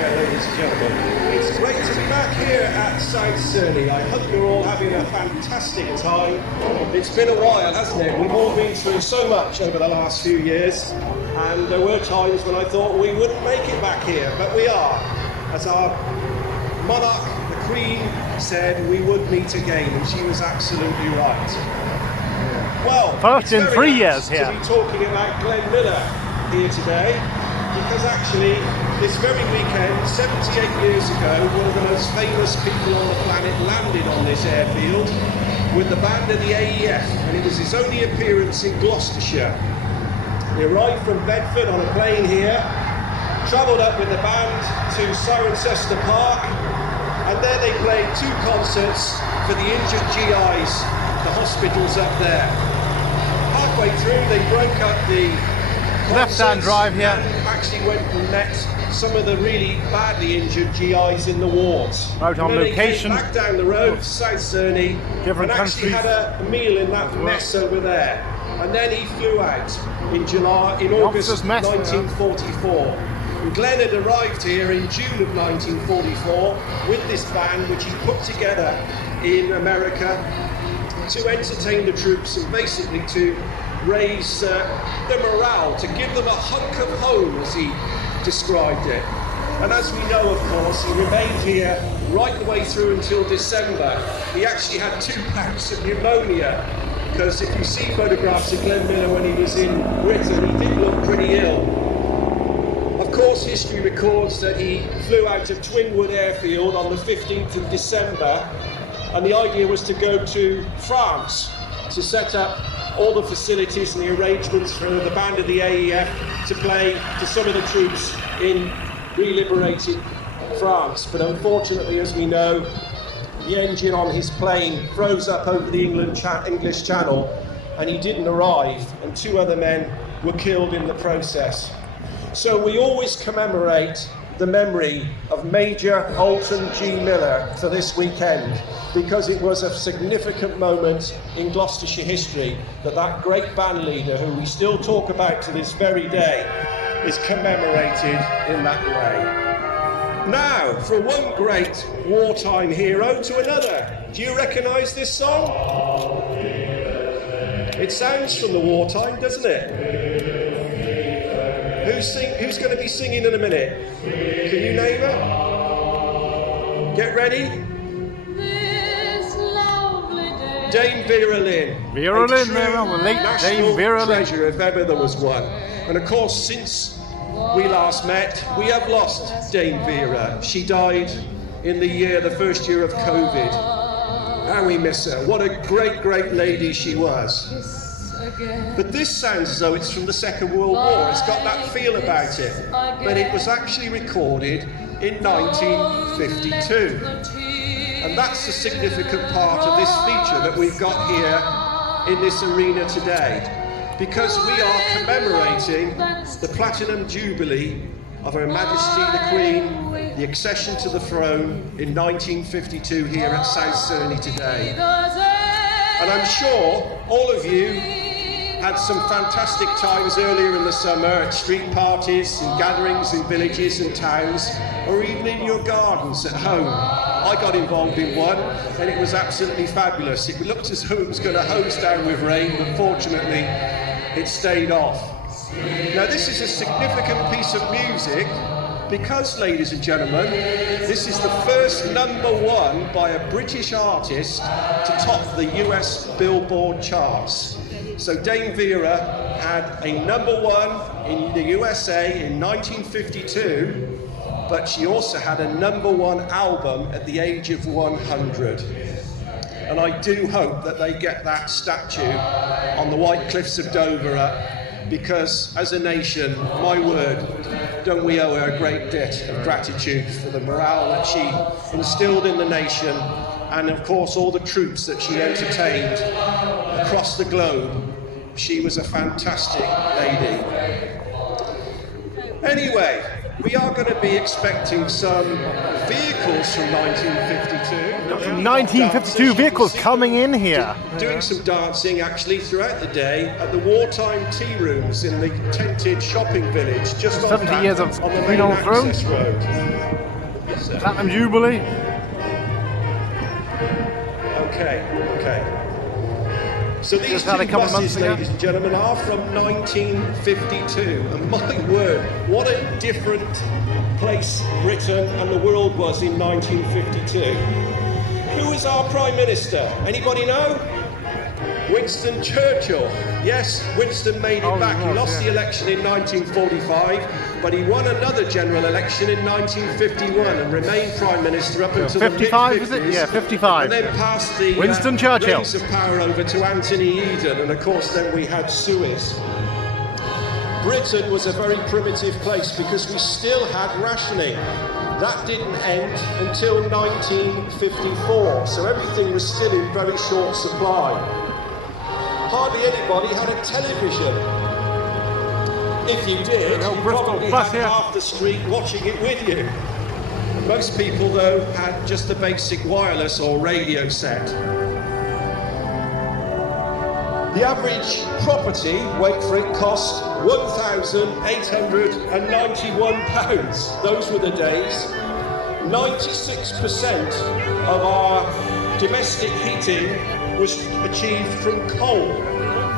Ladies and gentlemen, it's great to be back here at South Cerney. I hope you're all having a fantastic time. It's been a while, hasn't it? We've all been through so much over the last few years, and there were times when I thought we wouldn't make it back here, but we are. As our monarch, the Queen, said we would meet again, and she was absolutely right. Well, first in 3 years here. To be talking about Glenn Miller here today, because actually this very weekend, 78 years ago, one of the most famous people on the planet landed on this airfield with the band of the AEF, and it was his only appearance in Gloucestershire. He arrived from Bedford on a plane here, travelled up with the band to Cirencester Park, and there they played 2 concerts for the injured GIs, the hospitals up there. Halfway through they broke up the left-hand drive here. And actually went and met some of the really badly injured GIs in the wards. Right on location. They came back down the road to South Cerney and actually had a meal in that mess over there. And then he flew out in August 1944. And Glenn had arrived here in June of 1944 with this band, which he put together in America to entertain the troops and basically to raise the morale, to give them a hunk of home, as he described it. And as we know, of course, he remained here right the way through until December. He actually had 2 bouts of pneumonia, because if you see photographs of Glenn Miller when he was in Britain, he did look pretty ill. Of course, history records that he flew out of Twinwood Airfield on the 15th of December, and the idea was to go to France to set up all the facilities and the arrangements for the band of the AEF to play to some of the troops in re-liberated France. But unfortunately, as we know, the engine on his plane froze up over the English Channel, and he didn't arrive, and 2 other men were killed in the process. So we always commemorate the memory of Major Alton G. Miller for this weekend, because it was a significant moment in Gloucestershire history that great band leader, who we still talk about to this very day, is commemorated in that way. Now, from one great wartime hero to another. Do you recognise this song? It sounds from the wartime, doesn't it? Who's going to be singing in a minute? Can you name her? Get ready. Dame Vera Lynn. Vera Lynn, the late Dame Vera Lynn. Treasure, if ever there was one. And of course, since we last met, we have lost Dame Vera. She died in the first year of COVID. And we miss her. What a great, great lady she was. But this sounds as though it's from the Second World War. It's got that feel about it. But it was actually recorded in 1952. And that's the significant part of this feature that we've got here in this arena today. Because we are commemorating the Platinum Jubilee of Her Majesty the Queen, the accession to the throne in 1952 here at South Cerney today. And I'm sure all of you had some fantastic times earlier in the summer at street parties and gatherings in villages and towns, or even in your gardens at home. I got involved in one, and it was absolutely fabulous. It looked as though it was going to hose down with rain, but fortunately it stayed off. Now, this is a significant piece of music because, ladies and gentlemen, this is the first #1 by a British artist to top the US Billboard charts. So Dame Vera had a #1 in the USA in 1952, but she also had a #1 album at the age of 100. And I do hope that they get that statue on the White Cliffs of Dover up, because as a nation, my word, don't we owe her a great debt of gratitude for the morale that she instilled in the nation, and of course all the troops that she entertained across the globe. She was a fantastic lady. Anyway, we are going to be expecting some vehicles from 1952. 1952 vehicles coming in here. Doing some dancing actually throughout the day at the wartime tea rooms in the tented shopping village just 70 years of on the Queen main on the Throne. access road. Platinum Jubilee. Okay. So these Just had a two couple of buses, months ago. ladies and gentlemen, are from 1952. And my word, what a different place Britain and the world was in 1952. Who was our Prime Minister? Anybody know? Winston Churchill. Yes, Winston made it back. He lost the election in 1945, but he won another general election in 1951 and remained Prime Minister up until 55, the is it? mid-50s. Yeah, 55. And then passed the Winston Churchill. reins of power over to Anthony Eden, and of course then we had Suez. Britain was a very primitive place because we still had rationing. That didn't end until 1954, so everything was still in very short supply. Hardly anybody had a television. If you did, you probably had half the street watching it with you. Most people, though, had just the basic wireless or radio set. The average property, wait for it, cost £1,891. Those were the days. 96% of our domestic heating was achieved from coal.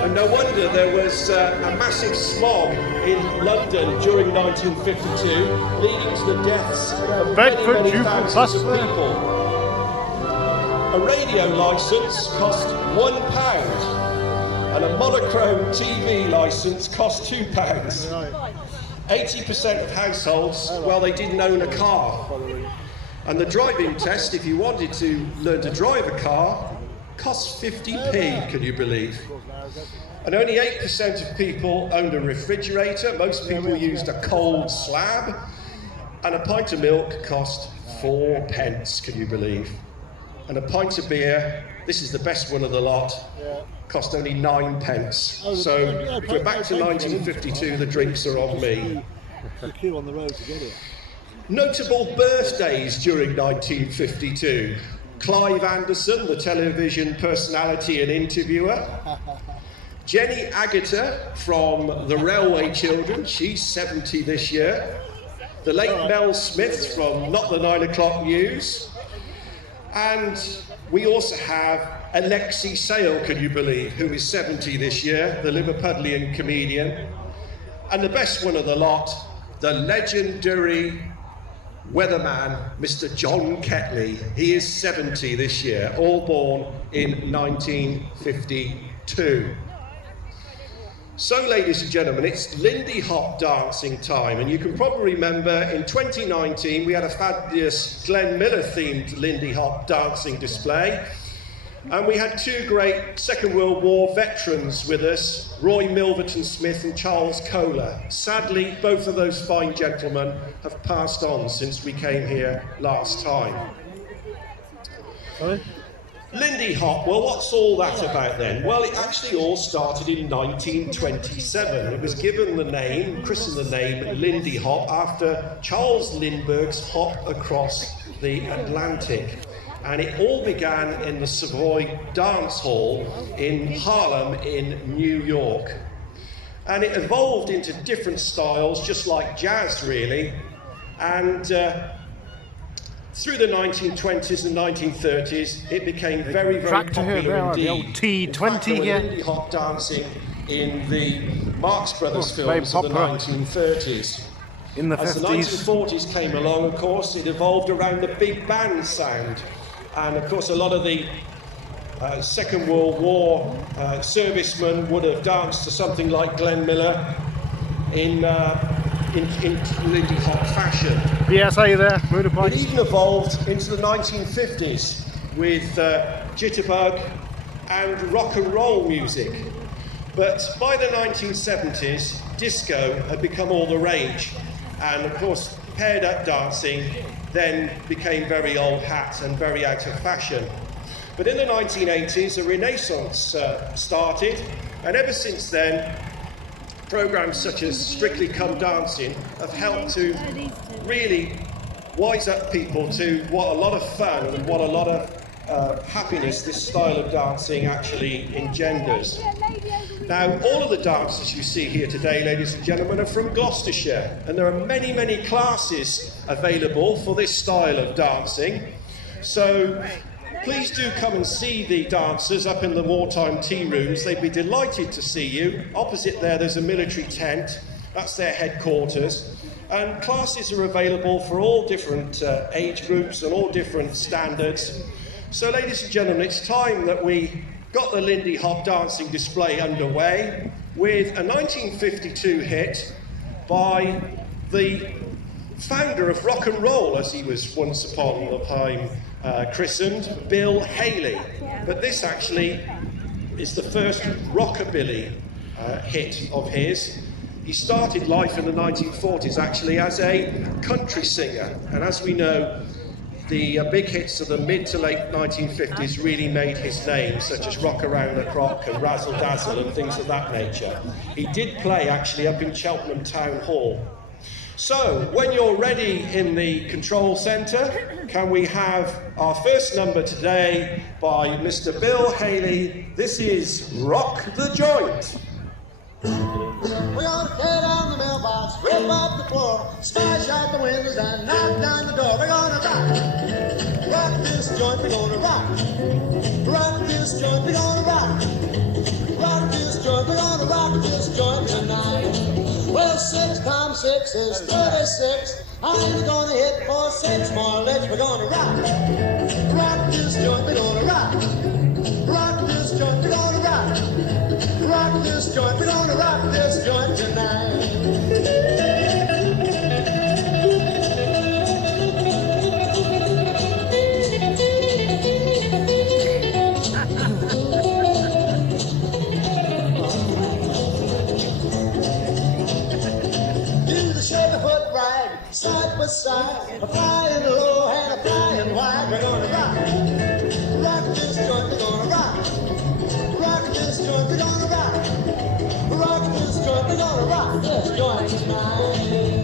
And no wonder there was a massive smog in London during 1952, leading to the deaths of many thousands of people. A radio licence cost £1, and a monochrome TV licence cost £2. 80% of households, well, they didn't own a car. And the driving test, if you wanted to learn to drive a car, cost 50p, can you believe? And only 8% of people owned a refrigerator. Most people used a cold slab. And a pint of milk cost 4 pence, can you believe? And a pint of beer, this is the best one of the lot, cost only 9 pence. So if we're back to 1952, the drinks are on me. The queue on the road to get it. Notable birthdays during 1952. Clive Anderson, the television personality and interviewer. Jenny Agutter from The Railway Children, she's 70 this year. The late Mel Smith from Not the 9 O'Clock News. And we also have Alexei Sale, can you believe, who is 70 this year, the Liverpudlian comedian. And the best one of the lot, the legendary weatherman, Mr. John Ketley. He is 70 this year, all born in 1952. So, ladies and gentlemen, it's Lindy Hop dancing time, and you can probably remember in 2019 we had a fabulous Glenn Miller themed Lindy Hop dancing display, and we had two great Second World War veterans with us, Roy Milverton Smith and Charles Kohler. Sadly, both of those fine gentlemen have passed on since we came here last time. Sorry? Lindy Hop, well, what's all that about then? Well, it actually all started in 1927. It was given the name, christened the name Lindy Hop after Charles Lindbergh's hop across the Atlantic. And it all began in the Savoy Dance Hall in Harlem in New York. And it evolved into different styles, just like jazz, really. And through the 1920s and 1930s, it became very, very popular indeed. The old T20 here. Lindy Hop dancing in the Marx Brothers films of the 1930s. In the 50s. As the 1940s came along, of course, it evolved around the big band sound. And of course, a lot of the Second World War servicemen would have danced to something like Glenn Miller in Lindy Hop fashion. VSA there, Motorbikes. It even evolved into the 1950s with jitterbug and rock and roll music. But by the 1970s, disco had become all the rage. And of course, paired up dancing then became very old hat and very out of fashion. But in the 1980s, a renaissance started, and ever since then, Programs such as Strictly Come Dancing have helped to really wise up people to what a lot of fun and what a lot of happiness this style of dancing actually engenders. Now, all of the dancers you see here today, ladies and gentlemen, are from Gloucestershire, and there are many, many classes available for this style of dancing. So please do come and see the dancers up in the wartime tea rooms. They'd be delighted to see you. Opposite there, there's a military tent. That's their headquarters. And classes are available for all different age groups and all different standards. So, ladies and gentlemen, it's time that we got the Lindy Hop dancing display underway with a 1952 hit by the founder of rock and roll, as he was once upon a time christened, Bill Haley. But this actually is the first rockabilly hit of his. He started life in the 1940s actually as a country singer, and as we know, the big hits of the mid to late 1950s really made his name, such as Rock Around the Clock and Razzle Dazzle and things of that nature. He did play actually up in Cheltenham Town Hall. So, when you're ready in the control centre, can we have our first number today by Mr. Bill Haley. This is Rock the Joint. We're gonna tear down the mailbox, rip up the floor, smash out the windows and knock down the door. We're gonna rock this joint, we're gonna rock this joint, we're gonna rock this joint, we're gonna rock this joint tonight. Well, 6 times 6 is 36. I ain't gonna hit for 6 more licks. We're gonna rock this joint, we're gonna rock this joint, we're gonna rock this joint, we're gonna rock this joint tonight. Side by side, a flying low and a flying wide. We're gonna rock this joint. We're gonna rock this joint. We're gonna rock this joint. We're gonna rock this joint tonight.